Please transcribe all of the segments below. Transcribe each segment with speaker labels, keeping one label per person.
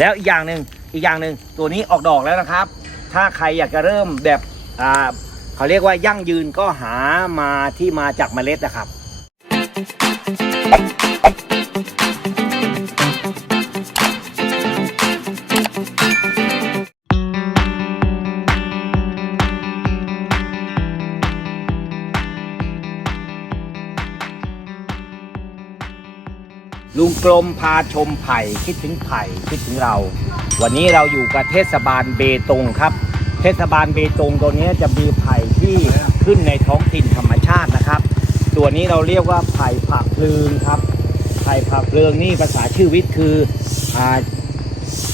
Speaker 1: แล้วอีกอย่างหนึ่งอีกอย่างหนึ่งตัวนี้ออกดอกแล้วนะครับ ถ้าใครอยากจะเริ่มแบบอ่าเขาเรียกว่ายั่งยืนก็หามาที่มาจากเมล็ดนะครับ ลุงกลมพาชมไผ่คิดถึงไผ่คิดถึงเรา วันนี้เราอยู่กับเทศบาลเบตงครับ เทศบาลเบตงตัวนี้จะมีไผ่ที่ขึ้นในท้องถิ่นธรรมชาตินะครับ ตัวนี้เราเรียกว่าไผ่ผักเพลิงครับ ไผ่ผักเพลิงนี่ภาษาชื่อวิทย์คือ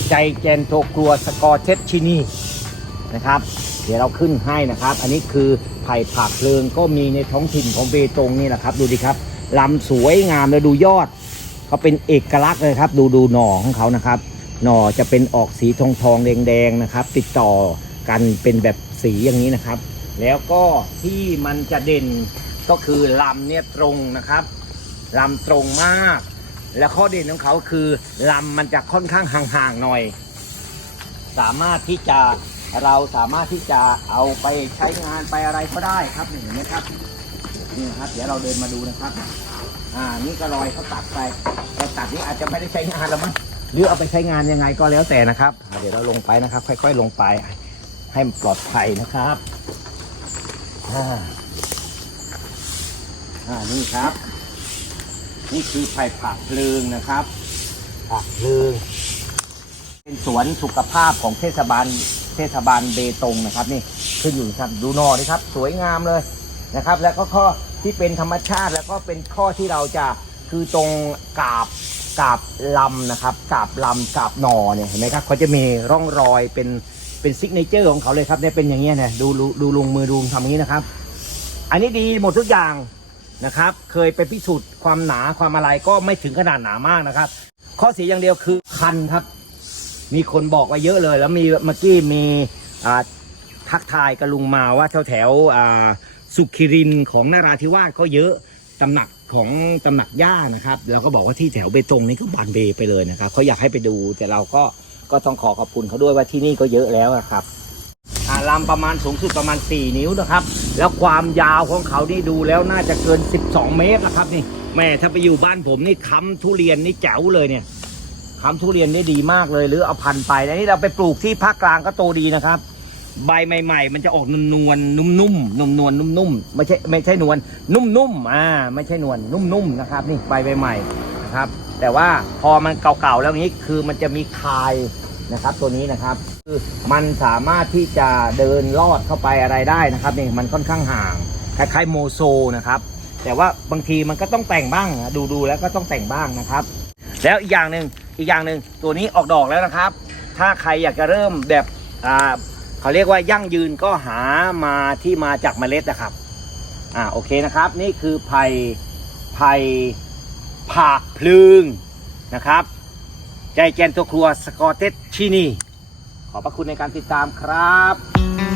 Speaker 1: ใจเจนโทกลัวสกอเทสชินีนะครับ เดี๋ยวเราขึ้นให้นะครับ อันนี้คือไผ่ผักเพลิงก็มีในท้องถิ่นของเบตงนี่แหละครับ ดูดิครับลำสวยงามแล้วดูยอด เขาเป็นเอกลักษณ์เลยครับ ดูดูหน่อของเขานะครับ หน่อจะเป็นออกสีทองทองแดงแดงนะครับ ติดต่อกันเป็นแบบสีอย่างนี้นะครับ แล้วก็ที่มันจะเด่นก็คือลำเนี่ยตรงนะครับลำตรงมาก และข้อเด่นของเขาคือลำมันจะค่อนข้างห่างๆหน่อย สามารถที่จะเราสามารถที่จะเอาไปใช้งานไปอะไรก็ได้ครับนี่เห็นไหมครับนี่นะครับ เดี๋ยวเราเดินมาดูนะครับ อ่า นี่ก็รอยเขาตัดไปเราตัดนี่อาจจะไม่ได้ใช้งานแล้วมั้งหรือเอาไปใช้งานยังไงก็แล้วแต่นะครับ เดี๋ยวเราลงไปนะครับ ค่อย ๆ ลงไป ให้มันปลอดภัยนะครับอ่าอ่านี่ครับ นี่คือไผ่ผักเพลิงนะครับผักเพลิงเป็นสวนสุขภาพของเทศบาลเทศบาลเบตงนะครับ นี่ขึ้นอยู่ครับดูหนอนี่ครับ สวยงามเลยนะครับ แล้วก็ข้อที่เป็นธรรมชาติแล้วก็เป็นข้อที่เราจะคือตรงกาบกาบลำนะครับกาบลำกาบหนอเนี่ยเห็นไหมครับเขาจะมีร่องรอยเป็นเป็นซิกเนเจอร์ของเขาเลยครับเนี่ยเป็นอย่างเงี้ยเนี่ยดูดูดูลุงมือดูทำอย่างนี้นะครับ อันนี้ดีหมดทุกอย่างนะครับ เคยไปพิสูจน์ความหนาความอะไรก็ไม่ถึงขนาดหนามากนะครับ ข้อเสียอย่างเดียวคือคันครับ มีคนบอกว่าเยอะเลย แล้วมีเมื่อกี้มีอ่าทักทายกับลุงมาว่าแถวแถวอ่า สุขิรินของนาราธิวาสก็เยอะตำหนักของตำหนักย่านะครับแล้วก็บอกว่าที่แถวเบตงนี่ก็บานเบไปเลยนะครับเขาอยากให้ไปดูแต่เราก็ก็ต้องขอขอบคุณเขาด้วยว่าที่นี่ก็เยอะแล้วครับอ่าลำประมาณสูงสุดประมาณ 4 นิ้วนะครับ แล้วความยาวของเขานี่ดูแล้วน่าจะเกิน 12 เมตรนะครับนี่แม่ถ้าไปอยู่บ้านผมนี่ค้ำทุเรียนนี่แจ๋วเลยเนี่ยทำทุเรียนได้ดีมากเลยหรือเอาพันไปอันนี้เราไปปลูกที่ภาคกลางก็โตดีนะครับ ใบใหม่ๆ มันจะออกนวลๆนุ่มๆนุ่มนวลนุ่มๆไม่ใช่ไม่ใช่นวลนุ่มๆอ่าไม่ใช่นวลนุ่มๆนะครับ นี่ใบใหม่ๆนะครับ แต่ว่าพอมันเก่าๆแล้วนี้คือมันจะมีคายนะครับ ตัวนี้นะครับคือมันสามารถที่จะเดินลอดเข้าไปอะไรได้นะครับนี่มันค่อนข้างห่างคล้ายๆโมโซนะครับ แต่ว่าบางทีมันก็ต้องแต่งบ้างนะดูๆแล้วก็ต้องแต่งบ้างนะครับ แล้วอีกอย่างหนึ่งอีกอย่างหนึ่งตัวนี้ออกดอกแล้วนะครับ ถ้าใครอยากจะเริ่มแบบอ่า เขาเรียกว่ายั่งยืนก็หามาที่มาจากเมล็ดนะครับ อ่าโอเคนะครับ นี่คือไผ่ไผ่ผักพลึงนะครับ ใจแกนตัวครัวสกอตเตสชินีขอบพระคุณในการติดตามครับ